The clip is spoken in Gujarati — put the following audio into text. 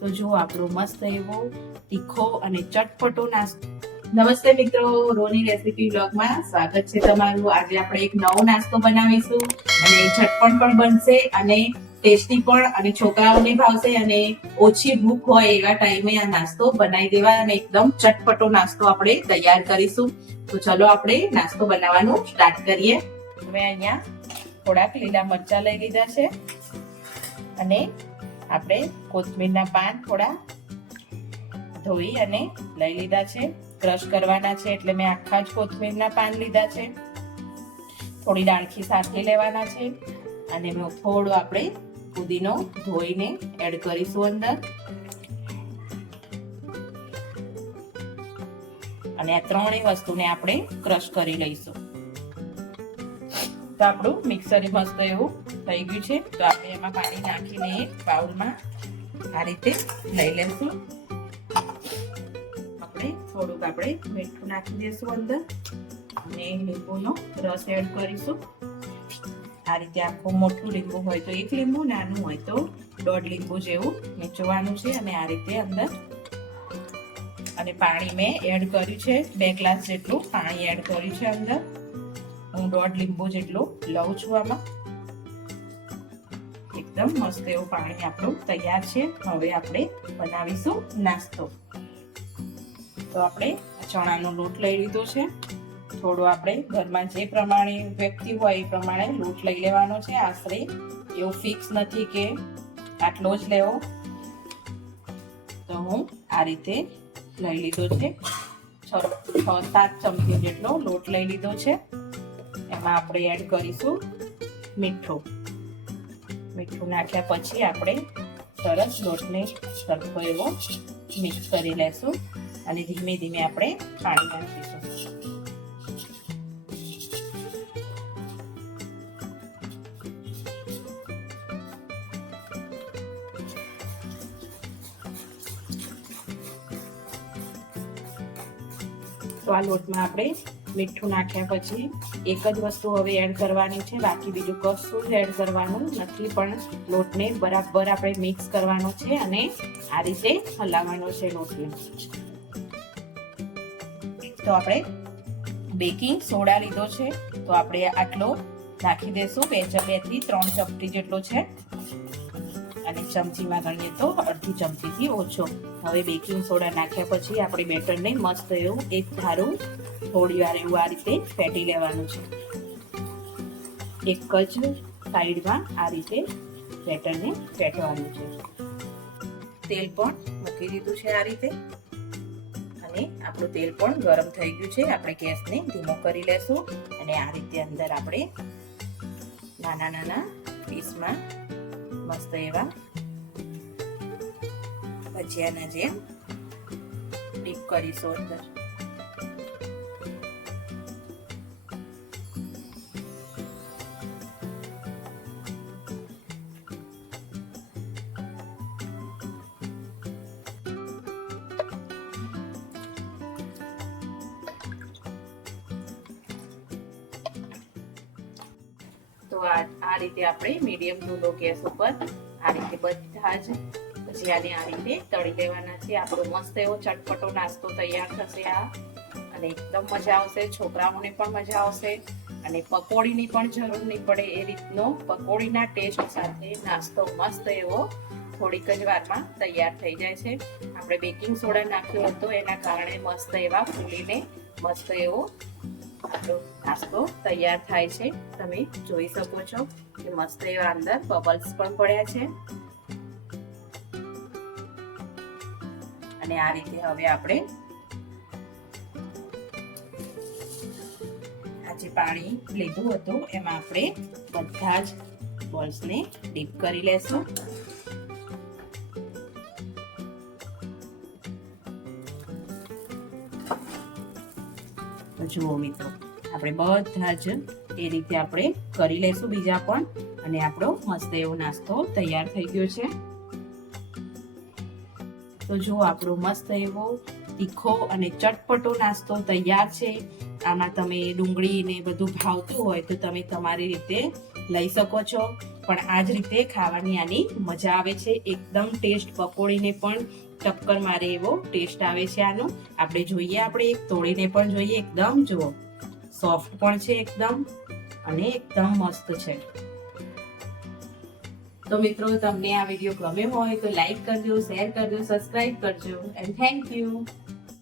તો જો આપણો મસ્ત એવો તીખો અને ચટપટો નાસ્તો. નમસ્તે મિત્રો, રોની રેસીપી બ્લોગમાં સ્વાગત છે તમારું. આજે આપણે એક નવો નાસ્તો બનાવીશું અને ઝટપટ પણ બનશે અને ટેસ્ટી પણ, અને છોકરાઓને ભાવશે અને ઓછી ભૂખ હોય એવા ટાઈમે આ નાસ્તો બનાવી દેવા અને એકદમ ચટપટો નાસ્તો આપણે તૈયાર કરીશું. તો ચલો આપણે નાસ્તો બનાવવાનું સ્ટાર્ટ કરીએ. મેં અહીંયા થોડાક લીલા મરચાં લઈ લીધા છે અને આપણે કોથમીરના પાન થોડા ધોઈ અને લઈ લીધા છે. ક્રશ કરવાના છે એટલે મેં આખા જ કોથમીરના પાન લીધા છે. થોડી ડાળખી સાથે લેવાના છે અને થોડો આપણે પુદીનો ધોઈને એડ કરીશું અંદર. અને આ ત્રણેય વસ્તુને આપણે ક્રશ કરી લઈશું. તો આપણું મિક્સર મસ્ત એવું થઈ ગયું છે. તો આપણે એમાં પાણી નાખીને એક બાઉલમાં આ રીતે લઈ લઈશું. થોડુંક આપણે મીઠું નાખી દઈશું અંદર અને લીંબુનો રસ એડ કરીશું. આ રીતે આખું મોટું લીંબુ હોય તો 1 લીંબુ, નાનું હોય તો 1.5 લીંબુ જેવું નીચોવાનું છે. અને આ રીતે અંદર અને પાણી મેં એડ કર્યું છે, 2 ગ્લાસ જેટલું પાણી એડ કર્યું છે અંદર. હું 1.5 લીંબુ જેટલું લઉં છું આમાં. એકદમ મસ્ત એવું પાણી આપણું તૈયાર છે. હવે આપણે બનાવીશું નાસ્તો. તો આપણે ચણાનો લોટ લઈ લીધો છે. થોડો આપણે ઘરમાં જે પ્રમાણે વ્યક્તિ હોય એ પ્રમાણે લોટ લઈ લેવાનો છે. આશરે એવું ફિક્સ નથી કે આટલો જ લેવો. તો હું આ રીતે લઈ લીધો છે. 6-7 ચમચી જેટલો લોટ લઈ લીધો છે. એમાં આપણે એડ કરીશું મીઠું. મીઠું નાખ્યા પછી આપણે સરસ લોટને સરખો એવો મિક્સ કરી લેશું અને ધીમે ધીમે આપણે પાણી નાખીશું. તો આ લોટમાં આપણે મીઠું નાખ્યા પછી એક જ વસ્તુ હવે એડ કરવાની છે. બાકી બીજું કશું જ એડ કરવાનું નથી, પણ લોટને બરાબર આપણે મિક્સ કરવાનો છે અને આ રીતે હલાવવાનો છે લોટને. તો આપણે બેકિંગ સોડા લીધો છે, તો આપણે આટલો નાખી દઈશું. 2 થી 3 ચમચી જેટલો છે અને ચમચીમાં ગણીએ તો અડધી ચમચીથી ઓછો. હવે બેકિંગ સોડા નાખ્યા પછી આપણે બેટરને મસ્ત એવું એક ધારું થોડી વાર એવું આ રીતે ફેટી લેવાનું છે. એક જ સાઈડમાં આ રીતે બેટરને ફેટવાનું છે. તેલ પણ મૂકી દીધું છે આ રીતે અને આપણું તેલ પણ ગરમ થઈ ગયું છે. આપણે ગેસને ધીમો કરી લેશું અને આ રીતે અંદર આપણે નાના નાના પીસમાં મસ્ત એવા ભજીયાના જેમ ડીપ કરીશું અંદર. તો આ રીતે આપણે મીડિયમ ટુ લો ગેસ ઉપર આ રીતે બધા જ ભજીયાને આ રીતે તળી લેવાના છે. આપણો મસ્ત એવો ચટપટો નાસ્તો તૈયાર થશે આ, અને એકદમ મજા આવશે. છોકરાઓને પણ મજા આવશે અને પકોડીની પણ જરૂર નહીં પડે એ રીતનો પકોડીના ટેસ્ટ સાથે નાસ્તો મસ્ત એવો થોડીક જ વારમાં તૈયાર થઈ જાય છે. આપણે બેકિંગ સોડા નાખ્યો હતો એના કારણે મસ્ત એવા ફૂલીને મસ્ત એવો નાસ્તો તૈયાર થાય છે. તમે જોઈ શકો છો કે મસ્ત એવા અંદર બબલ્સ પણ પડ્યા છે. અને આ રીતે હવે આપણે આ જે પાણી લીધું હતું એમાં આપણે બધા જ બોલ્સને ડીપ કરી લેશું. તો જુઓ મિત્રો, આપણે બધા જ એ રીતે આપણે કરી લેશું બીજા પણ, અને આપણો મસ્ત એવો નાસ્તો તૈયાર થઈ ગયો છે. તો જો આપણો મસ્ત એવો તીખો અને ચટપટો નાસ્તો તૈયાર છે. આમાં તમે ડુંગળી ને બધું ભાવતું હોય તો તમે તમારી રીતે લઈ શકો છો, પણ આ જ રીતે ખાવાની આની મજા આવે છે. એકદમ ટેસ્ટ પકોડીને પણ ટક્કર મારે એવો ટેસ્ટ આવે છે આનો. આપણે જોઈએ, આપણે એક તોડીને પણ જોઈએ. એકદમ જુઓ, સોફ્ટ પણ છે એકદમ અને એકદમ મસ્ત છે. તો મિત્રો, તમને આ વિડીયો ગમ્યો હોય તો લાઈક કરજો, શેર કરજો, સબસ્ક્રાઇબ કરજો એન્ડ થેન્ક યુ.